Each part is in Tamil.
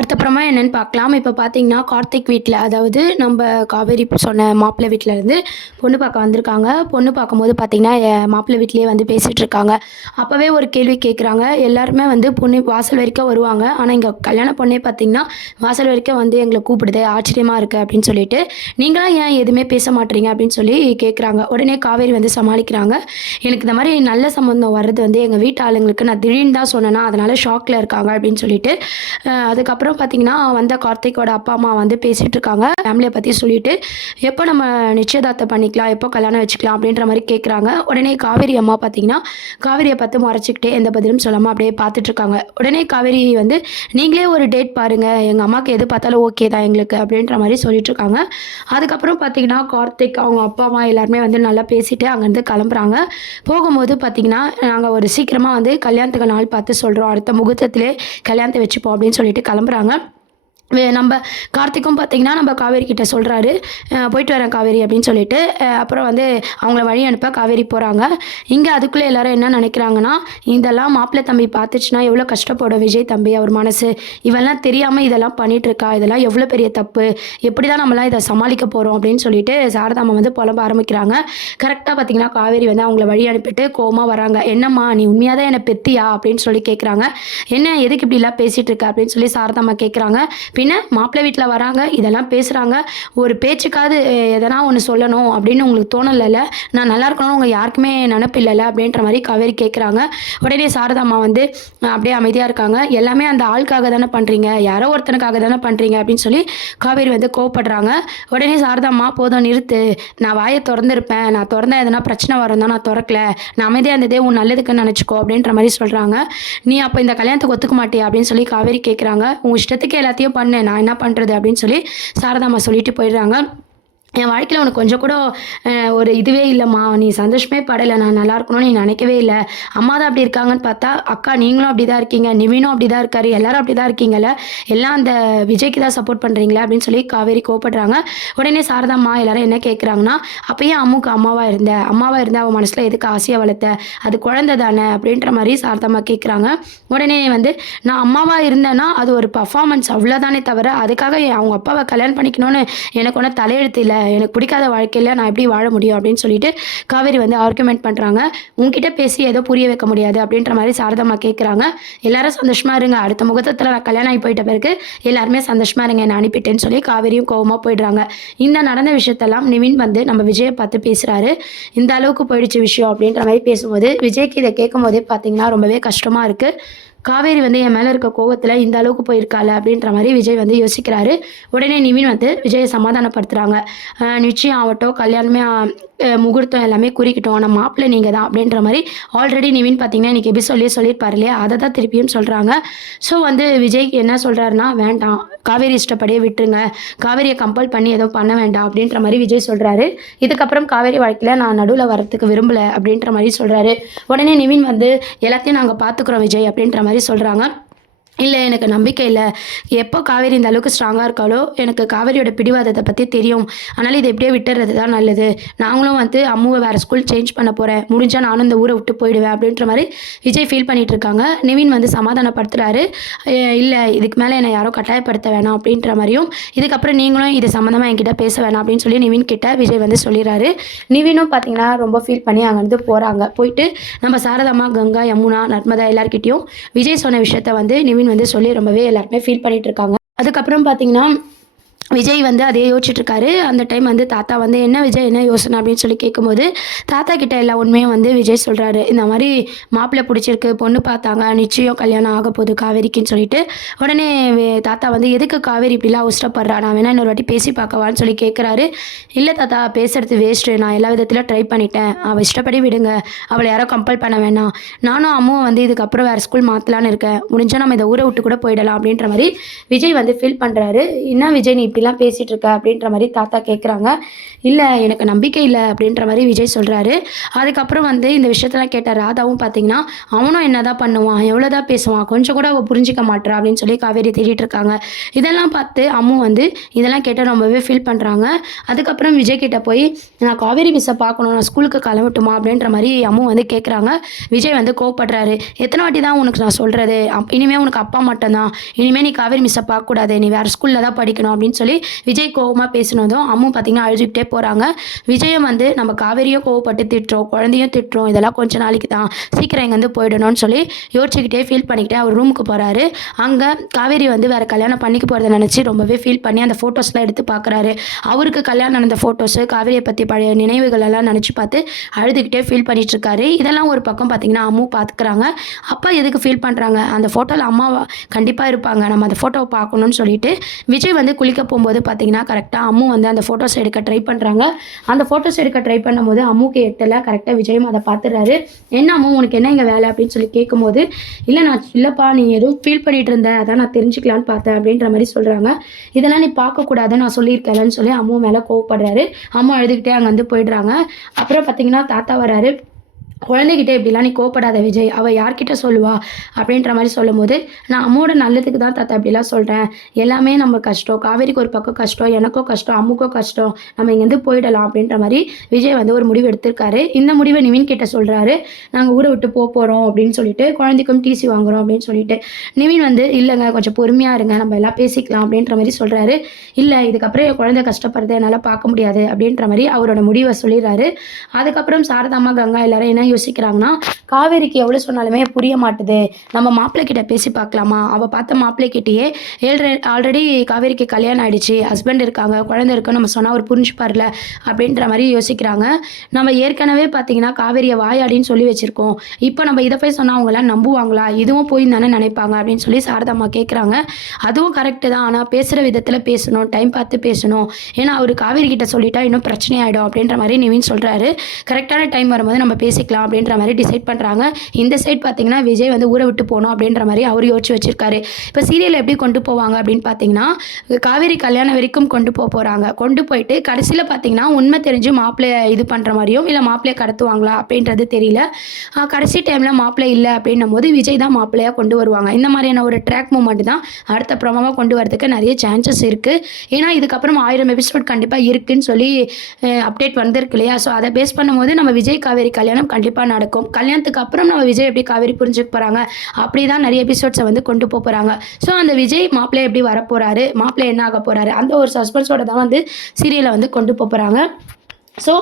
அடுத்தப்புறமா என்னன்னு பார்க்கலாம். இப்போ பார்த்தீங்கன்னா, கார்த்திக் வீட்ல அதாவது நம்ப காவேரி சொன்ன மாப்பிள்ளை வீட்லருந்து பொண்ணு பார்க்க வந்திருக்காங்க. பொண்ணு பார்க்கும்போது பார்த்தீங்கன்னா, மாப்பிள்ளை வீட்லயே வந்து பேசிட்டுருக்காங்க. அப்பவே ஒரு கேள்வி கேட்குறாங்க. எல்லாருமே வந்து பொண்ணு வாசல் வரைக்கும் வருவாங்க. ஆனா, இங்க கல்யாண பொண்ணே பார்த்தீங்கன்னா, வாசல் வரைக்கும் வந்து எங்கள கூப்பிடுது. ஆச்சரியமா இருக்கு அப்படின்னு சொல்லிட்டு, நீங்கலாம் ஏன் எதுவுமே பேச மாட்றீங்க அப்படின்னு சொல்லி கேட்குறாங்க. உடனே காவேரி வந்து சமாளிக்கிறாங்க. எனக்கு இந்த மாரி நல்ல சம்மந்தம் வர்றது வந்து எங்க வீட்டு ஆளுங்களுக்கு நான் திடீர்னு தான் சொன்னேனா, அதனால ஷாக்ல இருக்காங்க அப்படின்னு சொல்லிட்டு, அதுக்கப்புறம் பார்த்தீங்கன்னா, வந்த கார்த்திக்கோட அப்பா, அம்மா வந்து பேசிட்டு இருக்காங்க. ஃபேமிலிய பத்தி சொல்லிட்டு, எப்போ நம்ம நிச்சயதார்த்தம் பண்ணிக்கலாம், எப்போ கல்யாணம் வச்சுக்கலாம் அப்படின்ற மாரி கேட்குறாங்க. உடனே காவேரி அம்மா பார்த்தீங்கன்னா, காவேரிய பார்த்து முறைச்சுக்கிட்டே எந்த பதிலும் சொல்லாம அப்படியே பார்த்துட்டு இருக்காங்க. உடனே காவேரி வந்து, "நீங்களே ஒரு டேட் பாருங்க. எங்க அம்மாக்கு எது பார்த்தாலும் ஓகே தான் எங்களுக்கு" அப்படின்ற மாரி சொல்லிட்டு இருக்காங்க. அதுக்கப்புறம் பார்த்தீங்கன்னா, கார்த்திக் அவங்க அப்பா, அம்மா எல்லாருமே வந்து நல்லா பேசிட்டு அங்கேருந்து கிளம்புறாங்க. போகும்போது பார்த்தீங்கன்னா, "நாங்க ஒரு சீக்கிரமா வந்து கல்யாணத்துக்கு நாள் பார்த்து சொல்றோம். அடுத்த முகூர்த்தத்திலே கல்யாணத்த வச்சுப்போம்" அப்படின்னு சொல்லிட்டு கிளம்புறாங்க. நம்ப கார்த்திக்கும் பார்த்தீங்கன்னா, நம்ப காவேரி கிட்ட சொல்றாரு. "போயிட்டு வரேன் காவேரி" அப்படின்னு சொல்லிட்டு, அப்புறம் வந்து அவங்கள வழி அனுப்ப காவேரி போறாங்க. இங்க அதுக்குள்ள எல்லாரும் என்ன நெனைக்கிறாங்கன்னா, இதெல்லாம் மாப்பிள்ளை தம்பி பார்த்துச்சுன்னா எவ்வளோ கஷ்டப்படும் விஜய் தம்பி, அவர் மனசு. இவன்லாம் தெரியாம இதெல்லாம் பண்ணிட்டுருக்கா. இதெல்லாம் எவ்வளோ பெரிய தப்பு. எப்படி தான் நம்மலாம் இத சமாளிக்க போறோம் அப்படின்னு சொல்லிட்டு சாரதாம்மா வந்து புலம்ப ஆரம்பிக்கிறாங்க. கரெக்ட்டா பார்த்தீங்கன்னா, காவேரி வந்து அவங்கள வழி அனுப்பிட்டு கோவமா வராங்க. "என்னம்மா நீ உண்மையா தான் என்ன பெத்தியா?" அப்படின்னு சொல்லி கேட்குறாங்க. "என்ன எதுக்கு இப்படிலாம் பேசிட்டு இருக்க?" அப்படின்னு சொல்லி சாரதாம்மா கேட்குறாங்க. பின்ன மாப்பிள்ளை வீட்ல வராங்க, இதெல்லாம் பேசுறாங்க. ஒரு பேச்சுக்காவது எதனா ஒண்ணு சொல்லணும் அப்படின்னு உங்களுக்கு தோணலல்ல? நான் நல்லா இருக்கணும்னு உங்க யாருக்குமே நெனப்பு இல்லல்ல? அப்படின்ற மாரி காவேரி கேட்குறாங்க. உடனே சாரதாம்மா வந்து அப்படியே அமைதியா இருக்காங்க. எல்லாமே அந்த ஆளுக்காக தானே பண்றீங்க. யாரோ ஒருத்தனுக்காக தானே பண்றீங்க அப்படின்னு சொல்லி காவேரி வந்து கோவப்படுறாங்க. உடனே சாரதாம்மா போதும் நிறுத்து. நான் வாய தொறந்திருப்பேன். நான் தொறந்தா எதனா பிரச்சனை வரும் தான் நான் தொறக்கல. நான் அமைதியா இருந்ததே உன் நல்லதுக்குன்னு நெனச்சுக்கோ அப்படின்ற மாரி சொல்றாங்க. நீ அப்ப இந்த கல்யாணத்துக்கு ஒத்துக்க மாட்டியா? அப்படின்னு சொல்லி காவேரி கேட்குறாங்க. உன் இஷ்டத்துக்கு எல்லாத்தையும் பண்ணு. நான் என்ன பண்றது? அப்படின்னு சொல்லி சாரதாம்மா சொல்லிட்டு போயிடுறாங்க. என் வாழ்க்கையில உனக்கு கொஞ்சம் கூட ஒரு இதுவே இல்லம்மா. நீ சந்தோஷமே படல. நான் நல்லா இருக்கணும்னு நீ நினைக்கவே இல்ல. அம்மா தான் அப்படி இருக்காங்கன்னு பார்த்தா, அக்கா நீங்களும் அப்படிதான் இருக்கீங்க. நிவினும் அப்படிதான் இருக்காரு. எல்லாரும் அப்படிதான் இருக்கீங்கல்ல. எல்லாம் அந்த விஜய்க்கு தான் சப்போர்ட் பண்றீங்களா? அப்படின்னு சொல்லி காவேரி கோவப்படுறாங்க. உடனே சாரதாம்மா எல்லாரும் என்ன கேட்குறாங்கன்னா, அப்ப ஏன் அம்முக்கு அம்மாவா இருந்த? அம்மாவா இருந்தா அவ மனசுல எதுக்கு ஆசையா வளர்த்த? அது குழந்தை தானே அப்படின்ற மாரி சாரதாம்மா கேட்குறாங்க. உடனே வந்து நான் அம்மாவா இருந்தேன்னா, அது ஒரு பெர்ஃபார்மன்ஸ் அவ்வளோதானே தவிர, அதுக்காக அவங்க அப்பாவ கல்யாணம் பண்ணிக்கணும்னு எனக்கு ஒண்ணும் தலையெழுத்து இல்ல. எனக்கு பிடிக்காத வாழ்க்கையில நான் எப்படி வாழ முடியும் அப்படின்னு சொல்லிட்டு காவேரி வந்து ஆர்குமெண்ட் பண்றாங்க. உன்கிட்ட பேசி ஏதோ புரிய வைக்க முடியாது அப்படின்ற மாதிரி சாரதாம்மா கேட்குறாங்க. எல்லாரும் சந்தோஷமா இருங்க. அடுத்த முகூர்த்தத்துல நான் கல்யாணம் ஆகி போயிட்ட பிறகு எல்லாருமே சந்தோஷமா இருங்க என்ன அனுப்பிட்டேன்னு சொல்லி காவேரியும் கோவமா போயிடுறாங்க. இந்த நடந்த விஷயத்தெல்லாம் நிவின் வந்து நம்ம விஜயை பார்த்து பேசுறாரு. இந்த அளவுக்கு போயிடுச்சு விஷயம் அப்படின்ற மாதிரி பேசும்போது விஜய்க்கு இதை கேட்கும் போதே பார்த்தீங்கன்னா ரொம்பவே கஷ்டமா இருக்கு. காவேரி வந்து என் மேலே இருக்க கோவத்தில் இந்த அளவுக்கு போயிருக்காள் அப்படின்ற மாதிரி விஜய் வந்து யோசிக்கிறாரு. உடனே நிவின் வந்து விஜயை சமாதானப்படுத்துகிறாங்க. நிச்சயம் ஆகட்டும், கல்யாணமே முகூர்த்தம் எல்லாமே குறிக்கிட்டோம். ஆனால் மாப்பிள்ளை நீங்கள் தான் அப்படின்ற மாதிரி ஆல்ரெடி நிவின் பார்த்தீங்கன்னா இன்றைக்கி எபிசோட்லேயே சொல்லியிருப்பார் இல்லையா, அதை தான் திருப்பியும் சொல்கிறாங்க. ஸோ வந்து விஜய் என்ன சொல்கிறாருன்னா, வேண்டாம் காவேரி இஷ்டப்படியே விட்டுருங்க, காவேரியை கம்பல் பண்ணி எதுவும் பண்ண வேண்டாம் அப்படின்ற மாதிரி விஜய் சொல்கிறாரு. இதுக்கப்புறம் காவேரி வாழ்க்கையில் நான் நடுவில் வரத்துக்கு விரும்பலை அப்படின்ற மாதிரி சொல்கிறாரு. உடனே நிவின் வந்து எல்லாத்தையும் நாங்கள் பார்த்துக்குறோம் விஜய் அப்படின்ற மாதிரி சொல்கிறாங்க. இல்ல எனக்கு நம்பிக்கை இல்ல. எப்போ காவேரி இந்த அளவுக்கு ஸ்ட்ராங்கா இருக்காளோ, எனக்கு காவேரியோட பிடிவாதத்த பத்தி தெரியும். அதனால இத இப்படியே விட்டுறது தான் நல்லது. நாங்களும் வந்து அம்முவ வேற ஸ்கூல் சேஞ்ச் பண்ண போறேன். முடிஞ்சா நானும் இந்த ஊர விட்டு போயிடுவேன் அப்படின்ற மாரி விஜய் ஃபீல் பண்ணிட்டு இருக்காங்க. நிவின் வந்து சமாதானப்படுத்துறாரு. இல்ல இதுக்கு மேல என்ன யாரும் கட்டாயப்படுத்த வேணாம் அப்படின்ற மாரியும், இதுக்கப்புறம் நீங்களும் இது சம்மந்தமா என்கிட்ட பேச வேணாம் அப்படின்னு சொல்லி நிவின் கிட்ட விஜய் வந்து சொல்லிடுறாரு. நிவினும் பார்த்தீங்கன்னா ரொம்ப ஃபீல் பண்ணி அங்கேருந்து போறாங்க. போயிட்டு நம்ம சாரதாம்மா, கங்கா, யமுனா, நர்மதா எல்லார்கிட்டயும் விஜய் சொன்ன விஷயத்த வந்து நிவின் வந்து சொல்லி ரொம்பவே எல்லாருமே ஃபீல் பண்ணிட்டு இருக்காங்க. அதுக்கப்புறம் பார்த்தீங்கன்னா விஜய் வந்து அதே யோசிச்சுட்டு இருக்காரு. அந்த டைம் வந்து தாத்தா வந்து என்ன விஜய் என்ன யோசனை அப்படின்னு சொல்லி கேட்கும்போது தாத்தா கிட்ட எல்லா உண்மையும் வந்து விஜய் சொல்கிறாரு. இந்த மாதிரி மாப்பிள்ளை பிடிச்சிருக்கு, பொண்ணு பார்த்தாங்க, நிச்சயம் கல்யாணம் ஆக போகுது காவேரிக்குன்னு சொல்லிட்டு. உடனே தாத்தா வந்து எதுக்கு காவேரி இப்படிலாம் அவசரப்படுறா, நான் வேணா இன்னொரு வாட்டி பேசி பார்க்கவான்னு சொல்லி கேட்குறாரு. இல்லை தாத்தா பேசுறது வேஸ்ட்டு, நான் எல்லா விதத்திலும் ட்ரை பண்ணிட்டேன், அவள் இஷ்டப்படி விடுங்க, அவளை யாரோ கம்பல் பண்ண வேணாம், நானும் அம்மாவும் வந்து இதுக்கப்புறம் வேறு ஸ்கூல் மாற்றலான்னு இருக்கேன், முடிஞ்சால் நம்ம இந்த ஊரை விட்டு கூட போயிடலாம் அப்படின்ற மாதிரி விஜய் வந்து ஃபீல் பண்ணுறாரு. என்ன விஜய் நீ இப்படிலாம் பேசிகிட்டு இருக்க அப்படின்ற மாதிரி தாத்தா கேட்குறாங்க. இல்லை எனக்கு நம்பிக்கை இல்லை அப்படின்ற மாதிரி விஜய் சொல்கிறாரு. அதுக்கப்புறம் வந்து இந்த விஷயத்தெல்லாம் கேட்ட ராதாவும் பார்த்தீங்கன்னா, அவனும் என்ன தான் பண்ணுவான், எவ்வளோ தான் பேசுவான், கொஞ்சம் கூட அவள் புரிஞ்சிக்க மாட்றா அப்படின்னு சொல்லி காவேரி தேடிட்டு இருக்காங்க. இதெல்லாம் பார்த்து அம்மு வந்து இதெல்லாம் கேட்டு ரொம்பவே ஃபீல் பண்ணுறாங்க. அதுக்கப்புறம் விஜய் கிட்ட போய் நான் காவேரி மிஸ்ஸை பார்க்கணும், நான் ஸ்கூலுக்கு கிளம்பட்டுமா அப்படின்ற மாதிரி அம்மு வந்து கேட்குறாங்க. விஜய் வந்து கோவப்படுறாரு. எத்தனை வாட்டி தான் உனக்கு நான் சொல்கிறது, இனிமேல் உனக்கு அப்பா மட்டும்தான், இனிமேல் நீ காவேரி மிஸ்ஸை பார்க்கக்கூடாது, நீ வேறு ஸ்கூலில் தான் படிக்கணும் அப்படின்னு சொல்லி விஜய் கோவமாக பேசினதும் அம்மு பார்த்திங்கன்னா அழுதுகிட்டே போகிறாங்க. விஜயம் வந்து நம்ம காவேரியும் கோவப்பட்டு திட்டுறோம், குழந்தையும் திட்டுறோம், இதெல்லாம் கொஞ்ச நாளைக்கு தான், சீக்கிரம் இங்கேருந்து போயிடணும்னு சொல்லி யோசிச்சுக்கிட்டே ஃபீல் பண்ணிக்கிட்டே அவர் ரூமுக்கு போகிறாரு. அங்கே காவேரி வந்து வேறு கல்யாணம் பண்ணிக்க போகிறத நினச்சி ரொம்பவே ஃபீல் பண்ணி அந்த ஃபோட்டோஸ்லாம் எடுத்து பார்க்குறாரு. அவருக்கு கல்யாணம் நடந்த ஃபோட்டோஸு, காவேரியை பற்றி பழைய நினைவுகள் எல்லாம் நினச்சி பார்த்து அழுதுகிட்டே ஃபீல் பண்ணிட்டு இருக்காரு. இதெல்லாம் ஒரு பக்கம் பார்த்திங்கன்னா அம்மு பார்த்துக்கிறாங்க. அப்பா எதுக்கு ஃபீல் பண்ணுறாங்க, அந்த ஃபோட்டோவில் அம்மா கண்டிப்பாக இருப்பாங்க, நம்ம அந்த ஃபோட்டோவை பார்க்கணும்னு சொல்லிட்டு விஜய் வந்து குளிக்க போகும்போது பார்த்திங்கன்னா கரெக்டாக அம்மு வந்து அந்த ஃபோட்டோஸ் எடுக்க ட்ரை பண்ணுறாங்க. அந்த ஃபோட்டோஸ் எடுக்க ட்ரை பண்ணும்போது அம்முக்கு எட்டலை. கரெக்டாக விஜயும் அதை பார்த்துறாரு. என்ன அம்மு உனக்கு என்ன இங்கே வேலை அப்படின்னு சொல்லி கேட்கும்போது, இல்லை நான் இல்லைப்பா நீ எதுவும் ஃபீல் பண்ணிட்டு இருந்த, அதான் நான் தெரிஞ்சுக்கலான்னு பார்த்தேன் அப்படின்ற மாதிரி சொல்கிறாங்க. இதெல்லாம் நீ பார்க்கக்கூடாதுன்னு நான் சொல்லியிருக்கேன்னு சொல்லி அம்மு மேலே கோவப்படுறாரு. அம்மா அழுதுகிட்டே அங்கே வந்து போயிடுறாங்க. அப்புறம் பார்த்திங்கன்னா தாத்தா வராரு. குழந்தைகிட்ட இப்படிலாம் நீ கோவப்படாத விஜய், அவள் யார்கிட்ட சொல்லுவா அப்படின்ற மாதிரி சொல்லும்போது, நான் அம்மாவோட நல்லதுக்கு தான் தாத்தா இப்படிலாம் சொல்கிறேன், எல்லாமே நம்ம கஷ்டம், காவேரிக்கு ஒரு பக்கம் கஷ்டம், எனக்கும் கஷ்டம், அம்முக்கும் கஷ்டம், நம்ம இங்கேருந்து போயிடலாம் அப்படின்ற மாதிரி விஜய் வந்து ஒரு முடிவு எடுத்திருக்காரு. இந்த முடிவை நிவின் கிட்ட சொல்கிறாரு. நாங்கள் ஊரை விட்டு போகிறோம் அப்படின்னு சொல்லிட்டு, குழந்தைக்கும் டிசி வாங்குகிறோம் அப்படின்னு சொல்லிட்டு. நிவின் வந்து இல்லைங்க கொஞ்சம் பொறுமையாக இருங்க, நம்ம எல்லாம் பேசிக்கலாம் அப்படின்ற மாதிரி சொல்கிறாரு. இல்லை இதுக்கப்புறம் என் குழந்தை கஷ்டப்படுறதை என்னால் பார்க்க முடியாது அப்படின்ற மாதிரி அவரோட முடிவை சொல்லிடுறாரு. அதுக்கப்புறம் சாரதாம்மா கங்கா எல்லாரும் என்ன யோசிக்கிறாங்கன்னா, காவேரிக்கு எவ்வளோ சொன்னாலுமே புரிய மாட்டுது, நம்ம மாப்பிள்ளை கிட்ட பேசி பார்க்கலாமா, அவள் பார்த்த மாப்பிள்ளை கிட்டேயே ஆல்ரெடி காவேரிக்கு கல்யாணம் ஆகிடுச்சு, ஹஸ்பண்ட் இருக்காங்க, குழந்தை இருக்குன்னு நம்ம சொன்னால் அவர் புரிஞ்சுப்பார்ல அப்படின்ற மாதிரி யோசிக்கிறாங்க. நம்ம ஏற்கனவே பார்த்தீங்கன்னா காவேரியை வாயாடின்னு சொல்லி வச்சுருக்கோம், இப்போ நம்ம இதை போய் சொன்னால் அவங்களாம் நம்புவாங்களா, இதுவும் போய் தானே நினைப்பாங்க அப்படின்னு சொல்லி சாரதாம்மா கேட்குறாங்க. அதுவும் கரெக்டு தான், ஆனால் பேசுகிற விதத்தில் பேசணும், டைம் பார்த்து பேசணும், ஏன்னா அவர் காவேரி கிட்ட சொல்லிட்டா இன்னும் பிரச்சனை ஆகிடும் அப்படின்ற மாதிரி நிவின் சொல்கிறாரு. கரெக்டான டைம் வரும்போது நம்ம பேசிக்கலாம் அப்படின்ற மாதிரி டிசைட் பண்ணுறாங்க. இந்த சைட் பார்த்தீங்கன்னா விஜய் வந்து ஊரை விட்டு போகணும் அப்படின்ற மாதிரி அவர் யோசிச்சு வச்சிருக்காரு. இப்போ சீரியல் எப்படி கொண்டு போவாங்க அப்படின்னு பார்த்தீங்கன்னா, காவேரி கல்யாணம் வரைக்கும் கொண்டு போகிறாங்க. கொண்டு போயிட்டு கடைசியில் பார்த்தீங்கன்னா உண்மை தெரிஞ்சு மாப்பிள்ளையை இது பண்ணுற மாதிரியும் இல்லை மாப்பிள்ளையை கடத்துவாங்களா அப்படின்றது தெரியல. கடைசி டைமில் மாப்பிள்ளை இல்லை அப்படின்னும் போது விஜய் தான் மாப்பிள்ளையாக கொண்டு வருவாங்க. இந்த மாதிரியான ஒரு ட்ராக் மூமெண்ட் தான் அடுத்த ப்ரோமோவாக கொண்டு வரதுக்கு நிறைய சான்சஸ் இருக்குது. ஏன்னா இதுக்கப்புறம் 1000 எபிசோட் கண்டிப்பாக இருக்குன்னு சொல்லி அப்டேட் வந்திருக்கு இல்லையா. ஸோ அதை பேஸ் பண்ணும்போது நம்ம விஜய் காவேரி கல்யாணம் கண்டிப்பாக நடக்கும். கல்யாணத்துக்கு அப்புறம் நம்ம விஜய் எப்படி காவேரி புரிஞ்சுக்க போகிறாங்க, அப்படி தான் நிறைய எபிசோட்ஸை வந்து கொண்டு போகிறாங்க. ஸோ அந்த விஜய் மாப்பிள்ளை எப்படி வரப்போகிறாரு, மாப்பிள்ளை என்ன ஆக போகிறாரு, அந்த ஒரு சஸ்பென்ஸோட தான் வந்து சீரியலை வந்து கொண்டு போகிறாங்க. ஸோ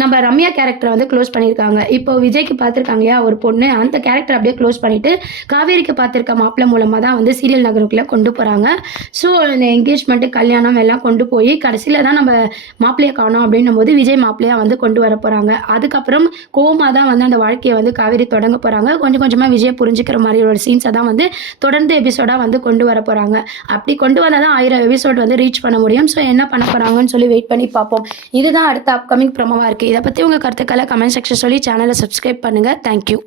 நம்ம ரம்யா கேரக்டரை வந்து க்ளோஸ் பண்ணியிருக்காங்க. இப்போ விஜய்க்கு பார்த்துருக்காங்க இல்லையா ஒரு பொண்ணு, அந்த கேரக்டர் அப்படியே க்ளோஸ் பண்ணிவிட்டு காவேரிக்கு பார்த்துருக்க மாப்பிள்ளை மூலமாக தான் வந்து சீரியல் நகருக்குள்ளே கொண்டு போகிறாங்க. ஸோ இந்த என்கேஜ்மெண்ட்டு கல்யாணம் எல்லாம் கொண்டு போய் கடைசியில் தான் நம்ம மாப்பிள்ளையை காணோம் அப்படின்னும் போது விஜய் மாப்பிள்ளையாக வந்து கொண்டு வர போகிறாங்க. அதுக்கப்புறம் கோவமாக தான் வந்து அந்த வாழ்க்கையை வந்து காவேரி தொடங்க போகிறாங்க. கொஞ்சம் கொஞ்சமாக விஜய் புரிஞ்சுக்கிற மாதிரி ஒரு சீன்ஸை தான் வந்து தொடர்ந்து எபிசோடாக வந்து கொண்டு வர போகிறாங்க. அப்படி கொண்டு வந்தால் தான் 1000 எபிசோட் வந்து ரீச் பண்ண முடியும். ஸோ என்ன பண்ண போகிறாங்கன்னு சொல்லி வெயிட் பண்ணி பார்ப்போம். இதுதான் அடுத்த அப்கமிங் ப்ரோமோவாக இருக்குது. இதை பற்றி உங்கள் கருத்துக்களை கமெண்ட் செக்ஷன் சொல்லி சேனலை சப்ஸ்கிரைப் பண்ணுங்கள். தேங்க்யூ.